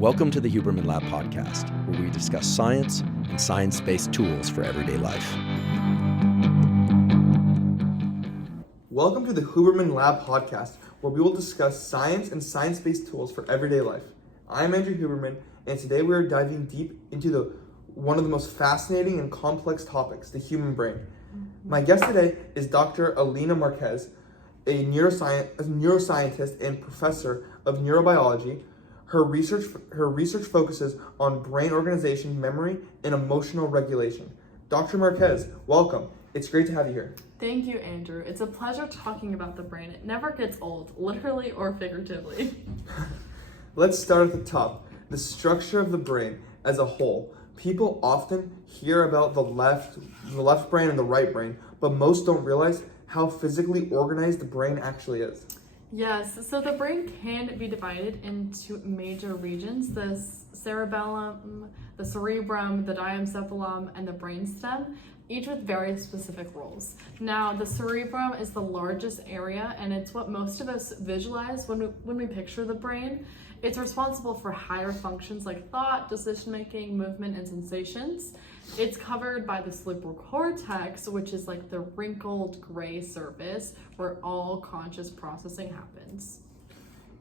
Welcome to the Huberman Lab podcast, where we discuss science and science-based tools for everyday life. Welcome to the Huberman Lab podcast, where we will discuss science and science-based tools for everyday life. I'm Andrew Huberman, and today we are diving deep into one of the most fascinating and complex topics, the human brain. My guest today is Dr. Alina Marquez, a neuroscientist and professor of neurobiology. Her research focuses on brain organization, memory, and emotional regulation. Dr. Marquez, welcome. It's great to have you here. Thank you, Andrew. It's a pleasure talking about the brain. It never gets old, literally or figuratively. Let's start at the top. The structure of the brain as a whole. People often hear about the left brain and the right brain, but most don't realize how physically organized the brain actually is. Yes, so the brain can be divided into major regions: the cerebellum, the cerebrum, the diencephalon, and the brainstem, each with very specific roles. Now, the cerebrum is the largest area, and it's what most of us visualize when we picture the brain. It's responsible for higher functions like thought, decision-making, movement, and sensations. It's covered by the cerebral cortex, which is like the wrinkled gray surface where all conscious processing happens.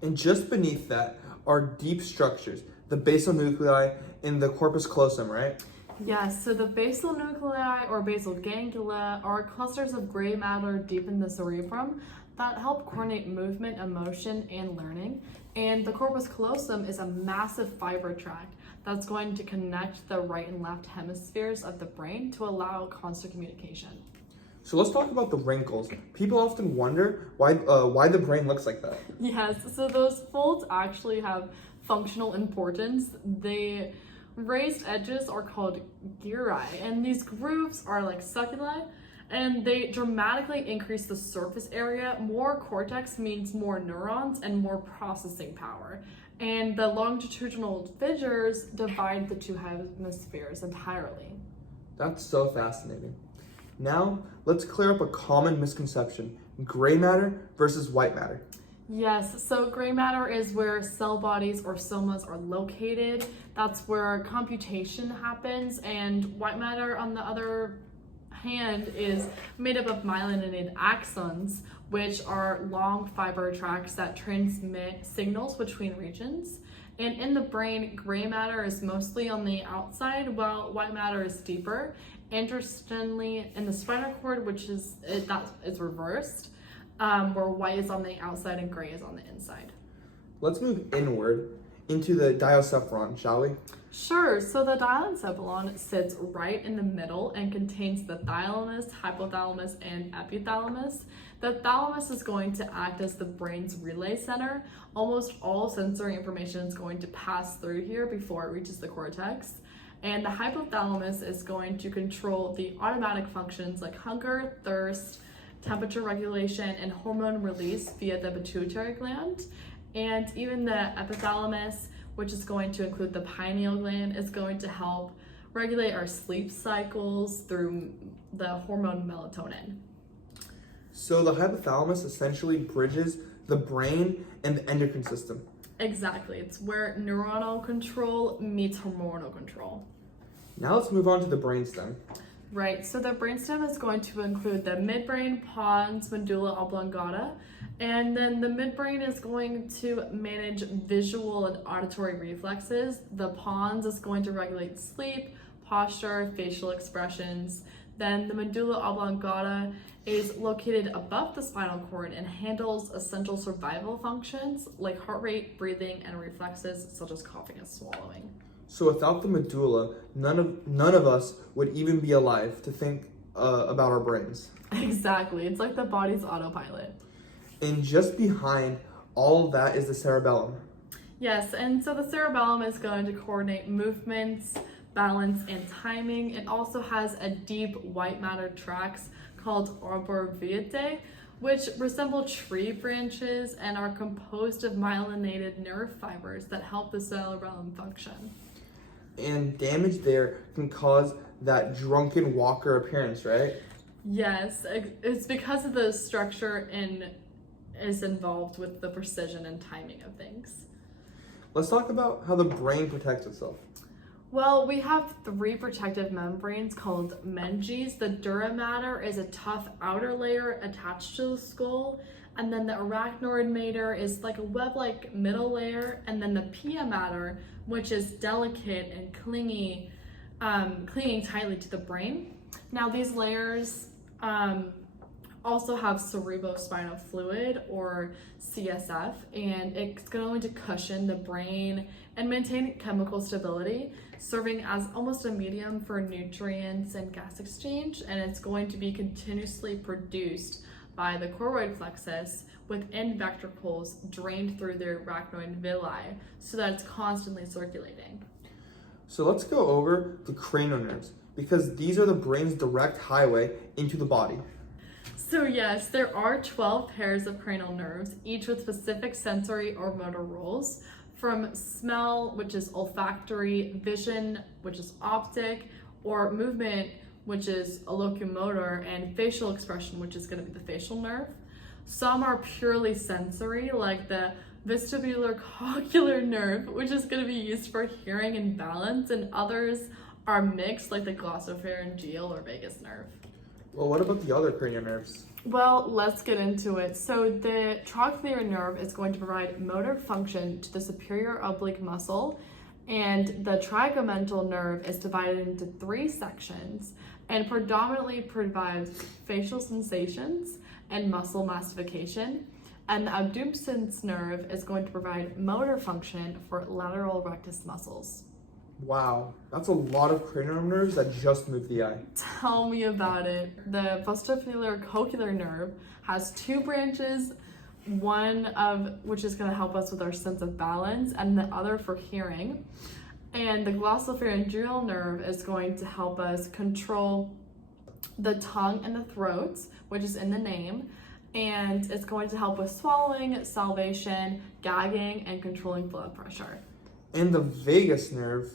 And just beneath that are deep structures, the basal nuclei and the corpus callosum, right? Yes, so the basal nuclei or basal ganglia are clusters of gray matter deep in the cerebrum that help coordinate movement, emotion, and learning. And the corpus callosum is a massive fiber tract that's going to connect the right and left hemispheres of the brain to allow constant communication. So let's talk about the wrinkles. People often wonder why the brain looks like that. Yes, so those folds actually have functional importance. The raised edges are called gyri, and these grooves are like succuli, and they dramatically increase the surface area. More cortex means more neurons and more processing power. And the longitudinal fissures divide the two hemispheres entirely. That's so fascinating. Now, let's clear up a common misconception: gray matter versus white matter. Yes, so gray matter is where cell bodies or somas are located. That's where computation happens, and white matter, on the other hand, is made up of myelinated axons, which are long fiber tracts that transmit signals between regions. And in the brain, gray matter is mostly on the outside, while white matter is deeper. Interestingly, in the spinal cord, that is reversed, where white is on the outside and gray is on the inside. Let's move inward into the diencephalon, shall we? Sure, so the diencephalon sits right in the middle and contains the thalamus, hypothalamus, and epithalamus. The thalamus is going to act as the brain's relay center. Almost all sensory information is going to pass through here before it reaches the cortex. And the hypothalamus is going to control the automatic functions like hunger, thirst, temperature regulation, and hormone release via the pituitary gland. And even the epithalamus, which is going to include the pineal gland, is going to help regulate our sleep cycles through the hormone melatonin. So the hypothalamus essentially bridges the brain and the endocrine system. Exactly, it's where neuronal control meets hormonal control. Now let's move on to the brainstem. Right, so the brainstem is going to include the midbrain, pons, medulla oblongata, and then the midbrain is going to manage visual and auditory reflexes. The pons is going to regulate sleep, posture, facial expressions. Then the medulla oblongata is located above the spinal cord and handles essential survival functions like heart rate, breathing, and reflexes such as coughing and swallowing. So without the medulla, none of us would even be alive to think about our brains. Exactly, it's like the body's autopilot. And just behind all of that is the cerebellum. Yes, and so the cerebellum is going to coordinate movements, balance, and timing. It also has a deep white matter tracts called arbor vitae, which resemble tree branches and are composed of myelinated nerve fibers that help the cerebellum function. And damage there can cause that drunken walker appearance, right? Yes, it's because of the structure and is involved with the precision and timing of things. Let's talk about how the brain protects itself. Well, we have three protective membranes called meninges. The dura mater is a tough outer layer attached to the skull, and then the arachnoid mater is like a web-like middle layer, and then the pia mater, which is delicate and clinging tightly to the brain. Now, these layers also have cerebrospinal fluid, or CSF, and it's going to cushion the brain and maintain chemical stability, serving as almost a medium for nutrients and gas exchange, and it's going to be continuously produced by the choroid plexus within ventricles drained through their arachnoid villi, so that it's constantly circulating. So let's go over the cranial nerves, because these are the brain's direct highway into the body. So yes, there are 12 pairs of cranial nerves, each with specific sensory or motor roles, from smell, which is olfactory, vision, which is optic, or movement, which is a locomotor, and facial expression, which is going to be the facial nerve. Some are purely sensory, like the vestibular cochlear nerve, which is going to be used for hearing and balance, and others are mixed, like the glossopharyngeal or vagus nerve. Well, what about the other cranial nerves? Well, let's get into it. So the trochlear nerve is going to provide motor function to the superior oblique muscle, and the trigeminal nerve is divided into three sections and predominantly provides facial sensations and muscle mastification. And the abducens nerve is going to provide motor function for lateral rectus muscles. Wow, that's a lot of cranial nerves that just move the eye. Tell me about it. The vestibular cochlear nerve has two branches, one of which is going to help us with our sense of balance, and the other for hearing. And the glossopharyngeal nerve is going to help us control the tongue and the throat, which is in the name. And it's going to help with swallowing, salivation, gagging, and controlling blood pressure. And the vagus nerve,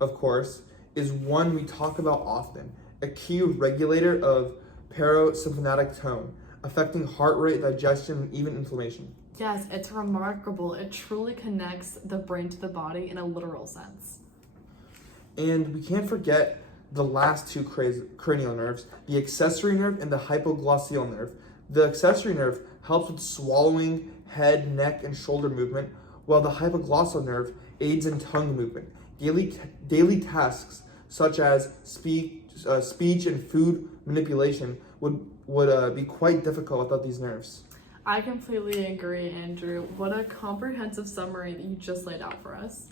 of course, is one we talk about often, a key regulator of parasympathetic tone, affecting heart rate, digestion, and even inflammation. Yes, it's remarkable. It truly connects the brain to the body in a literal sense. And we can't forget the last two cranial nerves, the accessory nerve and the hypoglossal nerve. The accessory nerve helps with swallowing, head, neck, and shoulder movement, while the hypoglossal nerve aids in tongue movement. Daily tasks such as speech and food manipulation would be quite difficult without these nerves. I completely agree, Andrew. What a comprehensive summary that you just laid out for us.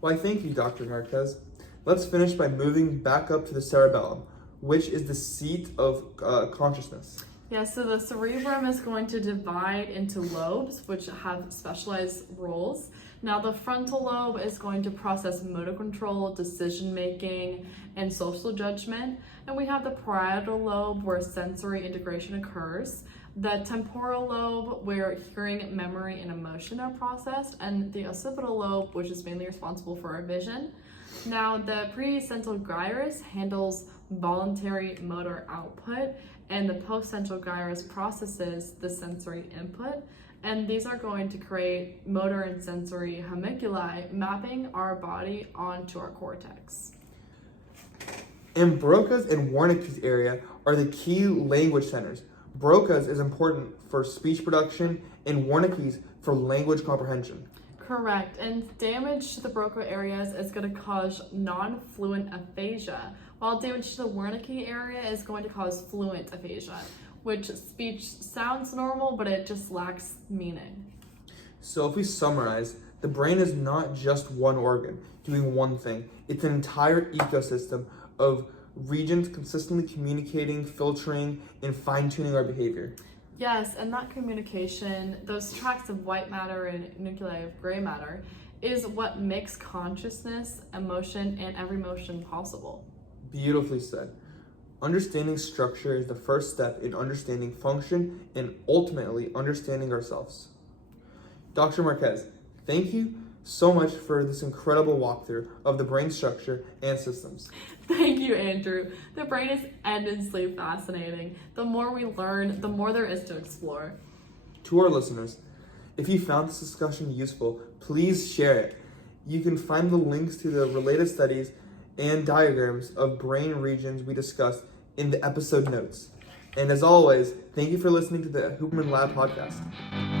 Why, thank you, Dr. Marquez. Let's finish by moving back up to the cerebellum, which is the seat of consciousness. Yeah, so the cerebrum is going to divide into lobes, which have specialized roles. Now, the frontal lobe is going to process motor control, decision making, and social judgment. And we have the parietal lobe, where sensory integration occurs, the temporal lobe, where hearing, memory, and emotion are processed, and the occipital lobe, which is mainly responsible for our vision. Now, the precentral gyrus handles voluntary motor output, and the postcentral gyrus processes the sensory input. And these are going to create motor and sensory homunculi, mapping our body onto our cortex. And Broca's and Wernicke's area are the key language centers. Broca's is important for speech production, and Wernicke's for language comprehension. Correct, and damage to the Broca areas is going to cause non-fluent aphasia, while damage to the Wernicke area is going to cause fluent aphasia, which speech sounds normal, but it just lacks meaning. So if we summarize, the brain is not just one organ doing one thing. It's an entire ecosystem of regions consistently communicating, filtering, and fine-tuning our behavior. Yes, and that communication, those tracts of white matter and nuclei of gray matter, is what makes consciousness, emotion, and every motion possible. Beautifully said. Understanding structure is the first step in understanding function and ultimately understanding ourselves. Dr. Marquez, thank you so much for this incredible walkthrough of the brain structure and systems. Thank you, Andrew. The brain is endlessly fascinating. The more we learn, the more there is to explore. To our listeners, if you found this discussion useful, please share it. You can find the links to the related studies and diagrams of brain regions we discussed in the episode notes. And as always, thank you for listening to the Huberman Lab podcast.